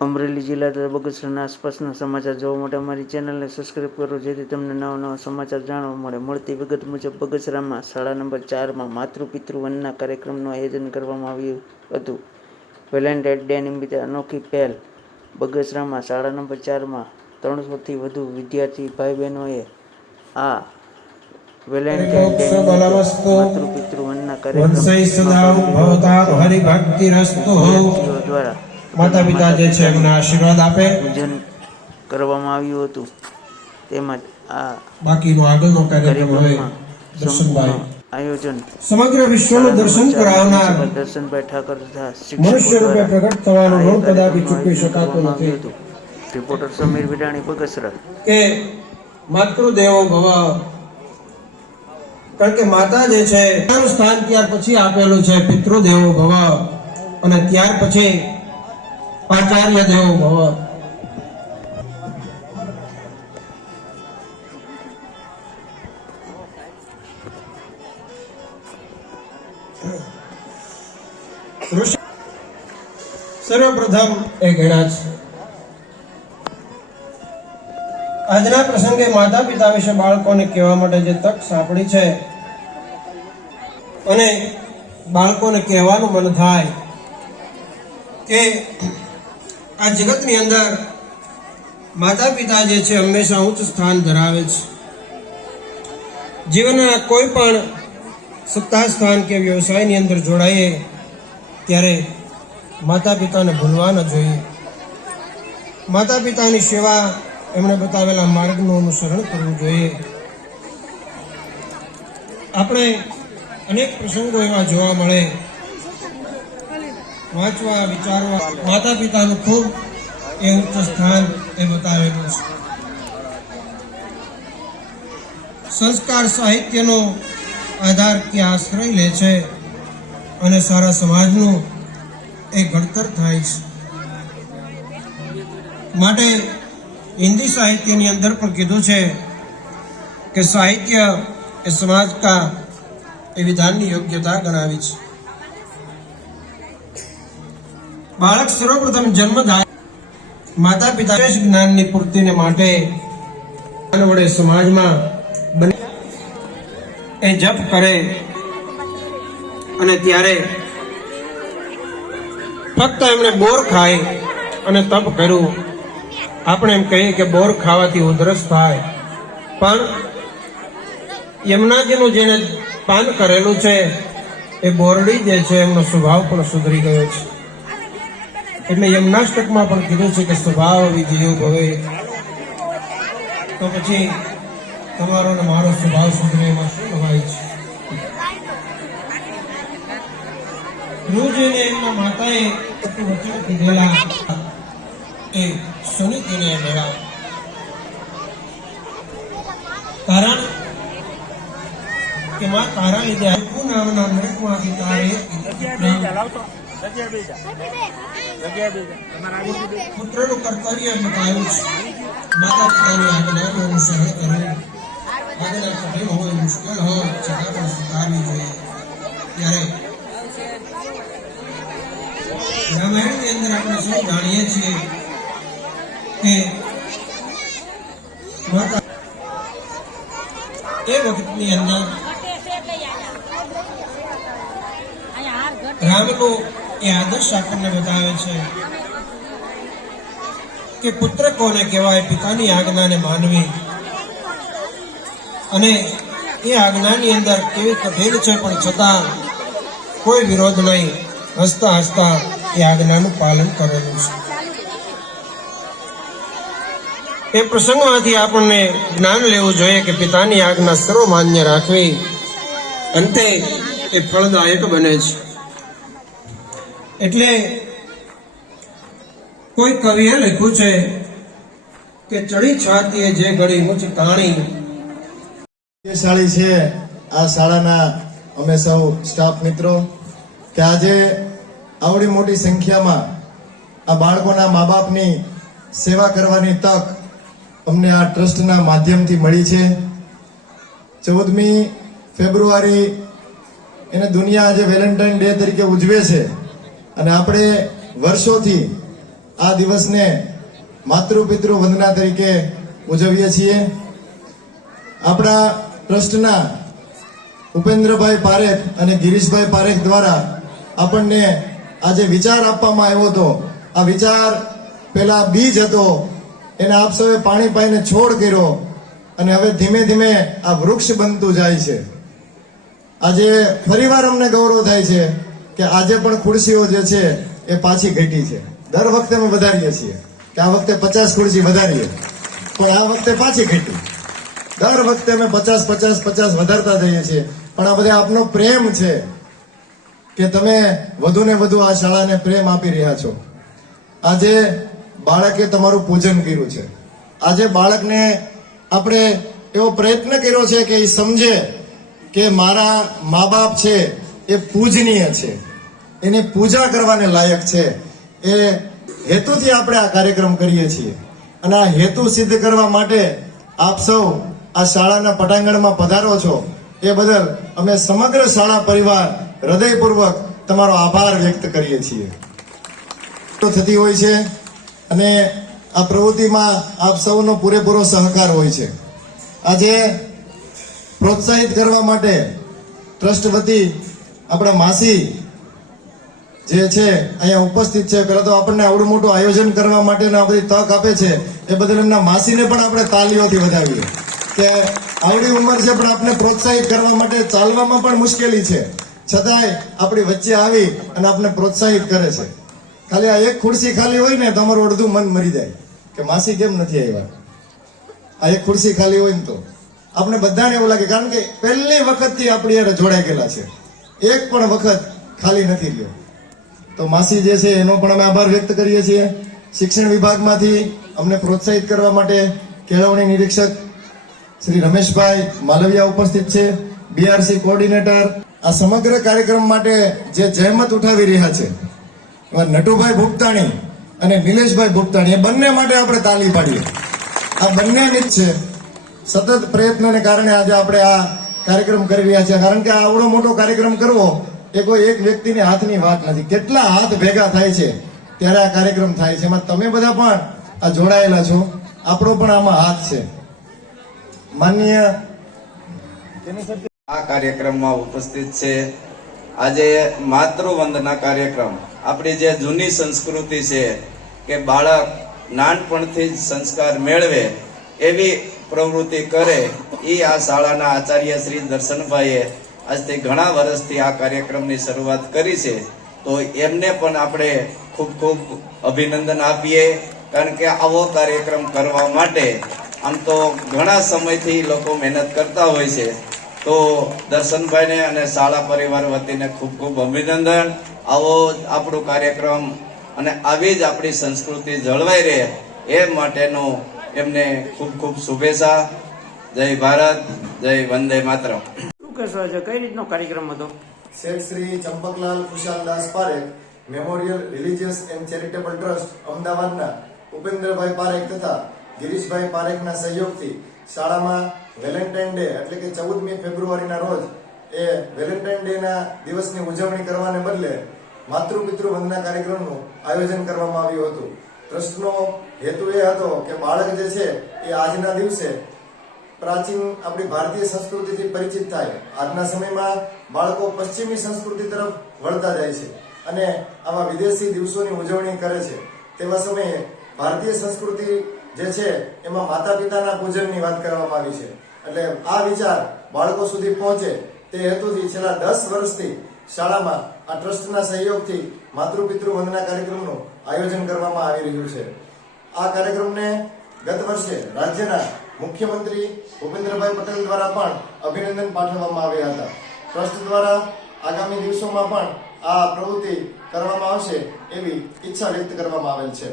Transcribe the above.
અમરેલી જિલ્લા તથા બગસરાના આસપાસના સમાચાર જોવા માટે અમારી ચેનલને સબસ્ક્રાઈબ કરો, જેથી તમને નવા સમાચાર જાણવા મળે. મળતી વિગત મુજબ બગસરામાં શાળા નંબર 4માં માતૃપિતૃ વંદના કાર્યક્રમનું આયોજન કરવામાં આવ્યું હતું. વેલેન્ટાઇન ડે નિમિત્તે અનોખી પહેલ. બગસરામાં શાળા નંબર 4માં 300થી વધુ વિદ્યાર્થી ભાઈ બહેનોએ આ વેલેન્ટાઇન ડે માતૃપિતૃ વંદના કાર્યક્રમ દ્વારા માતા પિતા જે છે એમને આશીર્વાદ આપે, પૂજન કરવામાં આવ્યું હતું. તેમજ આ બાકીનો આગળનો કાર્યક્રમ હવે દર્શનભાઈ આયોજન સમગ્ર વિશ્વનું દર્શન કરાવનાર દર્શનભાઈ ઠાકર તથા મનુષ્ય રૂપે પ્રગટ થવાનું ઋણ કદાપી ચૂકવી શકાતું નથી. રિપોર્ટર સમીર વિડાણી, બગસરા. કે માતૃદેવો ભવ, કારણ કે માતા જે છે એનું સ્થાન ત્યાર પછી આપેલું છે પિતૃદેવો ભવ, અને ત્યાર પછી આચાર્ય દેવો ભવ. સર્વપ્રથમ એ ગણા છે. આજના પ્રસંગે માતા પિતા વિશે બાળકોને કહેવા માટે જે તક સાંપડી છે, અને બાળકોને કહેવાનું મન થાય કે આ જગતની અંદર માતા પિતા જે છે હંમેશા ઉચ્ચ સ્થાન ધરાવે છે. જીવનના કોઈ પણ સત્તા સ્થાન કે વ્યવસાયની અંદર જોડાઈએ ત્યારે માતા પિતાને ભૂલવા ન જોઈએ. માતા પિતાની સેવા, એમણે બતાવેલા માર્ગનું અનુસરણ કરવું જોઈએ. આપણે અનેક પ્રસંગો એવા જોવા મળે, વાંચવા વિચારવા, માતા પિતાનું ખૂબ એ ઉચ્ચ સ્થાન એ બતાવેલું છે. સંસ્કાર સાહિત્યનો આધાર કે આશ્રય લે છે, અને સારા સમાજનું એ ઘડતર થાય છે. માટે હિન્દી સાહિત્યની અંદર પણ કીધું છે કે સાહિત્ય એ સમાજ કા એ વિધાનની યોગ્યતા ગણાવી છે. બાળક સર્વપ્રથમ જન્મ થાય, માતા પિતા જ્ઞાનની પૂર્તિને માટે વડે સમાજમાં એ જપ કરે, અને ત્યારે ફક્ત એમણે બોર ખાય અને તપ કર્યું. આપણે એમ કહીએ કે બોર ખાવાથી ઉધરસ થાય, પણ યમુનાજીનું જેને પાન કરેલું છે એ બોરડી જે છે એમનો સ્વભાવ પણ સુધરી ગયો છે. એટલે યમનાષ્ટકમાં પણ કીધું છે કે સ્વભાવ વિધિયો ભવે. તો પછી તમારો ને મારો સ્વભાવ સુધરે એમાં શું નવાય છે? રોજને એમના માતાએ વચન કીધેલા એ સુનીતિને મેળા. કારણ કે માં તારા લીધે નામના નરકમાંથી તારે પુત્રનું કર્તવ્ય બતાવ્યું છે. માતા પિતાની આજ્ઞાનું અનુસરણ કરવું, આજ્ઞા કઠિન હોય, મુશ્કેલ હોય, છતાં પણ સ્વીકારવી જોઈએ. ત્યારે રામાયણની અંદર આપણે સૌ જાણીએ છીએ કે માતા એ વખતની અંદર રામનો એ આદર્શ આપણને બતાવે છે કે પુત્ર કોને કહેવાય? પિતાની આજ્ઞાને માનવી. અને એ આજ્ઞાની અંદર કેવી કઠિન છે, પણ છતાં કોઈ વિરોધ નહીં, હસતા હસતા એ આજ્ઞાનું પાલન કરેલું છે. એ પ્રસંગમાંથી આપણને જ્ઞાન લેવું જોઈએ કે પિતાની આજ્ઞા સર્વમાન્ય રાખવી, અંતે એ ફળદાયક બને છે. એટલે કોઈ કવિએ લખ્યું છે કે ચડી છાતીએ જે ઘડી મુછ તાણી. શાળી છે આ શાળાના અમે સૌ સ્ટાફ મિત્રો, કે આજે આવડી મોટી સંખ્યામાં આ બાળકોના મા બાપની સેવા કરવાની તક અમને આ ટ્રસ્ટના માધ્યમથી મળી છે. 14મી ફેબ્રુઆરી એને દુનિયા આજે વેલેન્ટાઇન ડે તરીકે ઉજવે છે, અને આપણે વર્ષોથી આ દિવસને માતૃ પિતૃ વંદના તરીકે ઉજવીએ છીએ. આપણા ટ્રસ્ટના ઉપેન્દ્રભાઈ પારેખ અને ગિરીશભાઈ પારેખ દ્વારા આપણને આજે વિચાર આપવામાં આવ્યો હતો. આ વિચાર પેલા બીજ હતો, એને આપ સૌએ પાણી પાઈને છોડ કર્યો અને હવે ધીમે ધીમે આ વૃક્ષ બનતું જાય છે. આજે ફરીવાર અમને ગૌરવ થાય છે કે આજે પણ ખુરશીઓ જે છે એ પાછી ઘટી છે. દર વખતે અમે વધારીએ છીએ કે આ વખતે 50 ખુરશી વધારીએ, પણ આ વખતે પાછી ઘટી. દર વખતે અમે 50 વધારતા જઈએ છીએ, પણ આ બધા આપનો પ્રેમ છે કે તમે વધુ ને વધુ આ શાળાને પ્રેમ આપી રહ્યા છો. આજે બાળકે તમારું પૂજન કર્યું છે. આજે બાળકને આપણે એવો પ્રયત્ન કર્યો છે કે એ સમજે કે મારા મા બાપ છે એ પૂજનીય છે, એની પૂજા કરવાને લાયક છે. એ હેતુથી આપણે આ કાર્યક્રમ કરીએ છીએ અને આ હેતુ સિદ્ધ કરવા માટે આપ સૌ આ શાળાના પટાંગણમાં પધારો છો એ બદલ અમે સમગ્ર શાળા પરિવાર હૃદયપૂર્વક તમારો આભાર વ્યક્ત કરીએ છીએ. થતી હોય છે અને આ પ્રવૃત્તિમાં આપ સૌનો પૂરેપૂરો સહકાર હોય છે. આજે પ્રોત્સાહિત કરવા માટે ટ્રસ્ટ વતી આપણા માસી જે છે અહીંયા ઉપસ્થિત છે. પહેલા તો આપણને આવડું મોટું આયોજન કરવા માટેની આ બધી તક આપે છે એ બદલ એમના માસીને પણ આપણે તાલીઓથી વધાવીએ કે આવડી ઉંમર છે પણ આપણે પ્રોત્સાહિત કરવા માટે ચાલવામાં પણ મુશ્કેલી છે, છતાંય આપણી વચ્ચે આવી અને આપણે પ્રોત્સાહિત કરે છે. ખાલી આ એક ખુરશી ખાલી હોય ને તો અમારું અડધું મન મરી જાય કે માસી કેમ નથી આવ્યા. આ એક ખુરશી ખાલી હોય ને તો આપણે બધાને એવું લાગે, કારણ કે પહેલી વખતથી આપણી યાર જોડાઈ ગયેલા છે, એક પણ વખત ખાલી નથી રહ્યો. તો માસી જે છે એનો પણ અમે આભાર વ્યક્ત કરીએ છીએ. શિક્ષણ વિભાગમાંથી અમને પ્રોત્સાહિત કરવા માટે કેળવણી નિરીક્ષક શ્રી રમેશભાઈ માલવિયા ઉપસ્થિત છે, બીઆરસી કોઓર્ડિનેટર. આ સમગ્ર કાર્યક્રમ માટે જે જહેમત ઉઠાવી રહ્યા છે નટુભાઈ ભુગતાણી અને નિલેશભાઈ ભુગતાણી, એ બંને માટે આપણે તાલી પાડીએ. આ બંને જ છે સતત પ્રયત્નને કારણે આજે આપણે આ કાર્યક્રમ કરી રહ્યા છીએ. કારણ કે આ આવડો મોટો કાર્યક્રમ કરવો એ કોઈ એક વ્યક્તિની હાથની વાત નથી. કેટલા હાથ ભેગા થાય છે ત્યારે આ કાર્યક્રમ થાય છે. એમાં તમે બધા પણ આ જોડાયેલા છો, આપણો પણ આમાં હાથ છે. માનનીય આ કાર્યક્રમમાં ઉપસ્થિત છે. આજે માતૃવંદના કાર્યક્રમ આપણી જે જૂની સંસ્કૃતિ છે કે બાળક નાનપણથી જ સંસ્કાર મેળવે એવી પ્રવૃત્તિ કરે, એ આ શાળાના આચાર્ય શ્રી દર્શનભાઈએ આજથી ઘણા વર્ષથી આ કાર્યક્રમની શરૂઆત કરી છે. તો એમને પણ આપણે ખૂબ ખૂબ અભિનંદન આપીએ, કારણ કે આવો કાર્યક્રમ કરવા માટે આમ તો ઘણા સમયથી લોકો મહેનત કરતા હોય છે. તો દર્શનભાઈને અને શાળા પરિવાર વતીને ખૂબ ખૂબ અભિનંદન. આવો આપણો કાર્યક્રમ અને આવી જ આપણી સંસ્કૃતિ જળવાઈ રહે એ માટેનો એમને ખૂબ ખૂબ શુભેચ્છા. જય ભારત, જય વંદે માતરમ. શું કહેશો આજે કઈ રીતનો કાર્યક્રમ હતો? Sheth Shri Champaklal Khushaldas Parekh memorial religious and charitable trust અમદાવાદના ઉપેન્દ્રભાઈ પારેખ તથા ગિરીશભાઈ પારેખના સહયોગથી શાળામાં વેલેન્ટાઇન ડે એટલે કે 14મી ફેબ્રુઆરીના રોજ એ વેલેન્ટાઇન ડેના દિવસની ઉજવણી કરવાને બદલે માતૃ પિતૃ વંદના કાર્યક્રમનું આયોજન કરવામાં આવ્યું હતું. ટ્રસ્ટનો હેતુ એ હતો કે બાળક જે છે એ આજના દિવસે પ્રાચીન આપણી ભારતીય સંસ્કૃતિથી પરિચિત થાય. આજના સમયમાં બાળકો પશ્ચિમી સંસ્કૃતિ તરફ વળતા જાય છે અને આવા વિદેશી દિવસોની ઉજવણી કરે છે. તેવા સમયે ભારતીય સંસ્કૃતિ જે છે એમાં માતા પિતાના પૂજનની વાત કરવામાં આવી છે. એટલે આ વિચાર બાળકો સુધી પહોંચે તે હેતુથી છેલ્લા 10 વર્ષથી શાળામાં આ ટ્રસ્ટના સહયોગથી માતૃ પિતૃ વંદના કાર્યક્રમનું આયોજન કરવામાં આવી રહ્યું છે. આ કાર્યક્રમને ગત વર્ષે રાજ્યના મુખ્યમંત્રી ભૂપેન્દ્રભાઈ પટેલ દ્વારા પણ અભિનંદન પાઠવવામાં આવ્યા હતા. ટ્રસ્ટ દ્વારા આગામી દિવસોમાં પણ આ પ્રવૃત્તિ કરવામાં આવશે એવી ઈચ્છા વ્યક્ત કરવામાં આવેલ છે.